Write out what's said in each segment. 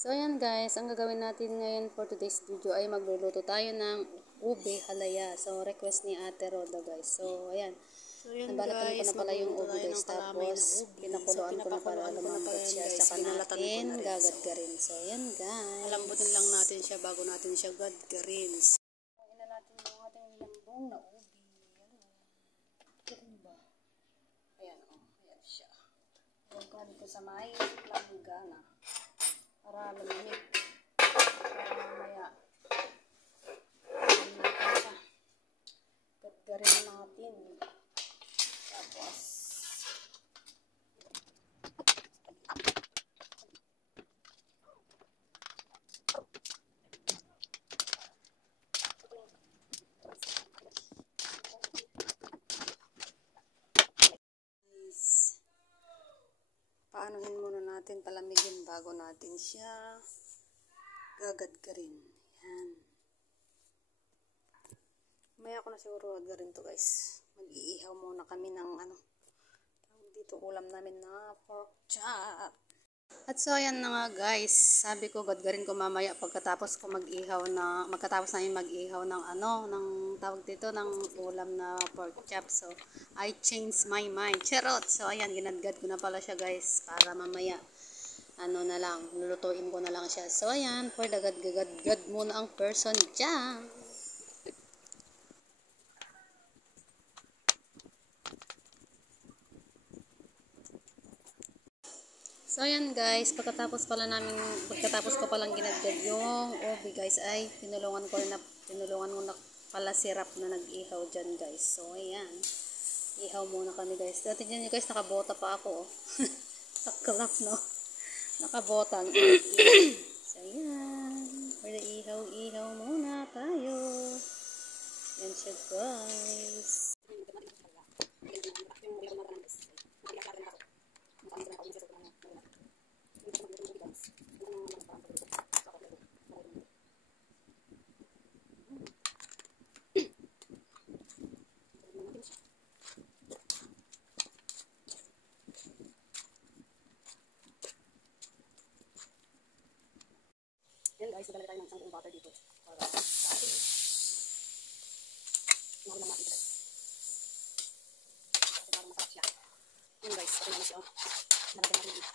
So ayan guys, ang gagawin natin ngayon for today's video ay magluluto tayo ng ube halaya. So request ni Ate Roda guys. So ayan, So yan nabalatan ko guys, na pala yung magluluto ube tayo guys. ng kalamay Tapos na ube. pinakuluan ko na para lumambot siya. Guys, Saka ginalatan ko natin na rin. gagadgarin. So ayan guys. Palambutin lang natin siya bago natin siya gadgarin. Ina natin yung ating nilambong na ube. Ayan ba? Ayan o, ayan siya. Huwagkan ko sa may langgana. Para lumamig. Para mamaya gadgarin natin. Tapos paanuhin muna natin, palamigin bago natin siya gagadgarin. Yan. Maya ko na siguro gadgarin to guys. Mag-iihaw muna kami ng tawag dito, ulam namin na pork chop. At so ayan na nga guys. Sabi ko gadgarin ko mamaya pagkatapos ko mag-ihaw na magkatapos namin mag-ihaw ng ng tawag dito ng ulam na pork chop. So I changed my mind. Charot. So ayan, ginadgad ko na pala siya guys para mamaya na lang, lulutuin ko na lang siya. So ayan, for the gad muna ang person dyan. So ayan guys, pagkatapos ko palang ginadgad yung ube guys, ay tinulungan ko na pala sirap na nag-ihaw dyan guys. So ayan, ihaw muna kami guys. Dati dyan guys, nakabota pa ako. Saklap no, nakabota. So ayan, for the ihaw muna tayo. Yan siya guys. Yan guys, maglalagay tayo ng isang buong butter dito para sa ating nakulang natin guys. Kasi parang masarap siya. Yan guys, pati namin siya. Nalagyan natin dito.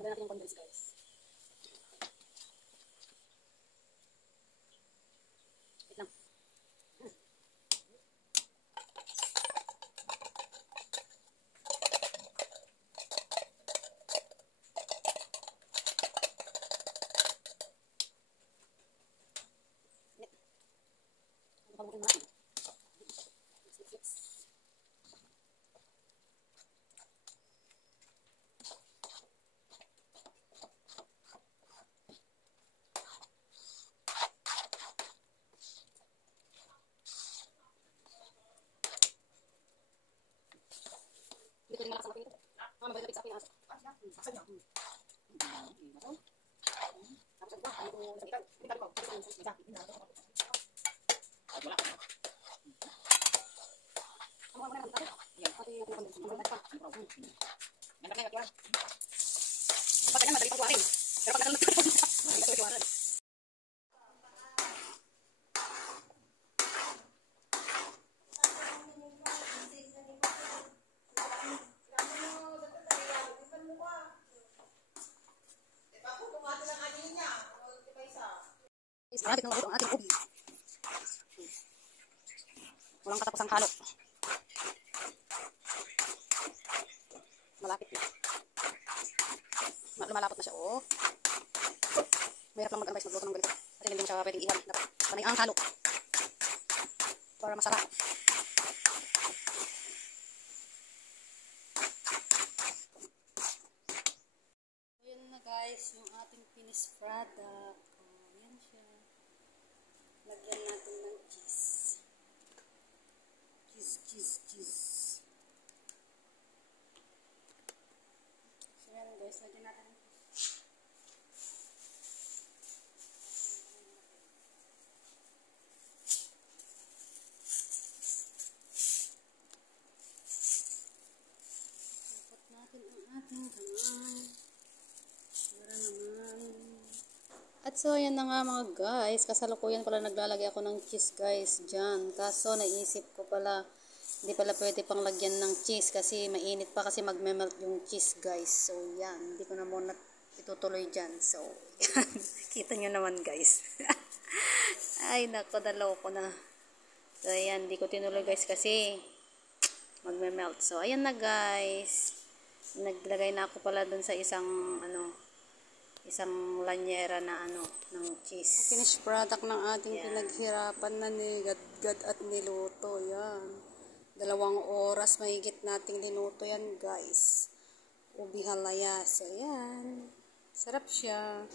Maganda natin yung condensed guys. Wait lang. Palutin natin. Dito yung malakas ang ito. Mabalik lapit sa akin. Saksan niya. Tapos ito, ano kung sabitan? Sabitan ko. Wala. Ano ang mga natin? Yan. Pati yung kondensyon. Ang mga natin. Yan kaya yan. Dapat yan madali pagwarin. Pero pag nakalagay ko dito, madali ko pagwarin. Malapit ng ang ating ubi. Walang katapusang halo. Malapit na. Lumalapot na siya, oh. Mahirap lang mag-guys magluto ng ganito. Kasi hindi mo siya pwedeng ihalo. Dapat panay ang halo. Para masarap. Ayan na guys, yung ating finished product. Oh, yan siya. Lagyan natin ng cheese. Cheese. So yan guys, lagyan natin ng cheese. Dapat natin ang ating kamay. Para naman. At so, ayan na nga mga guys. Kasalukuyan pala naglalagay ako ng cheese guys dyan. Kaso, naisip ko pala, hindi pala pwede pang lagyan ng cheese kasi mainit pa kasi magme-melt yung cheese guys. So, yan. Hindi ko na muna itutuloy dyan. So, yan. Kita nyo naman guys. Ay, nako, dalaw ko na. So, ayan. Hindi ko tinuloy guys kasi magme-melt. So, ayan na guys. Naglagay na ako pala dun sa isang lanyera na ng cheese. Finished product ng ating pinaghirapan na ni Gadgad at niluto. Yan. 2 oras mahigit nating linuto yan guys. Ubi halaya. So yan. Sarap siya.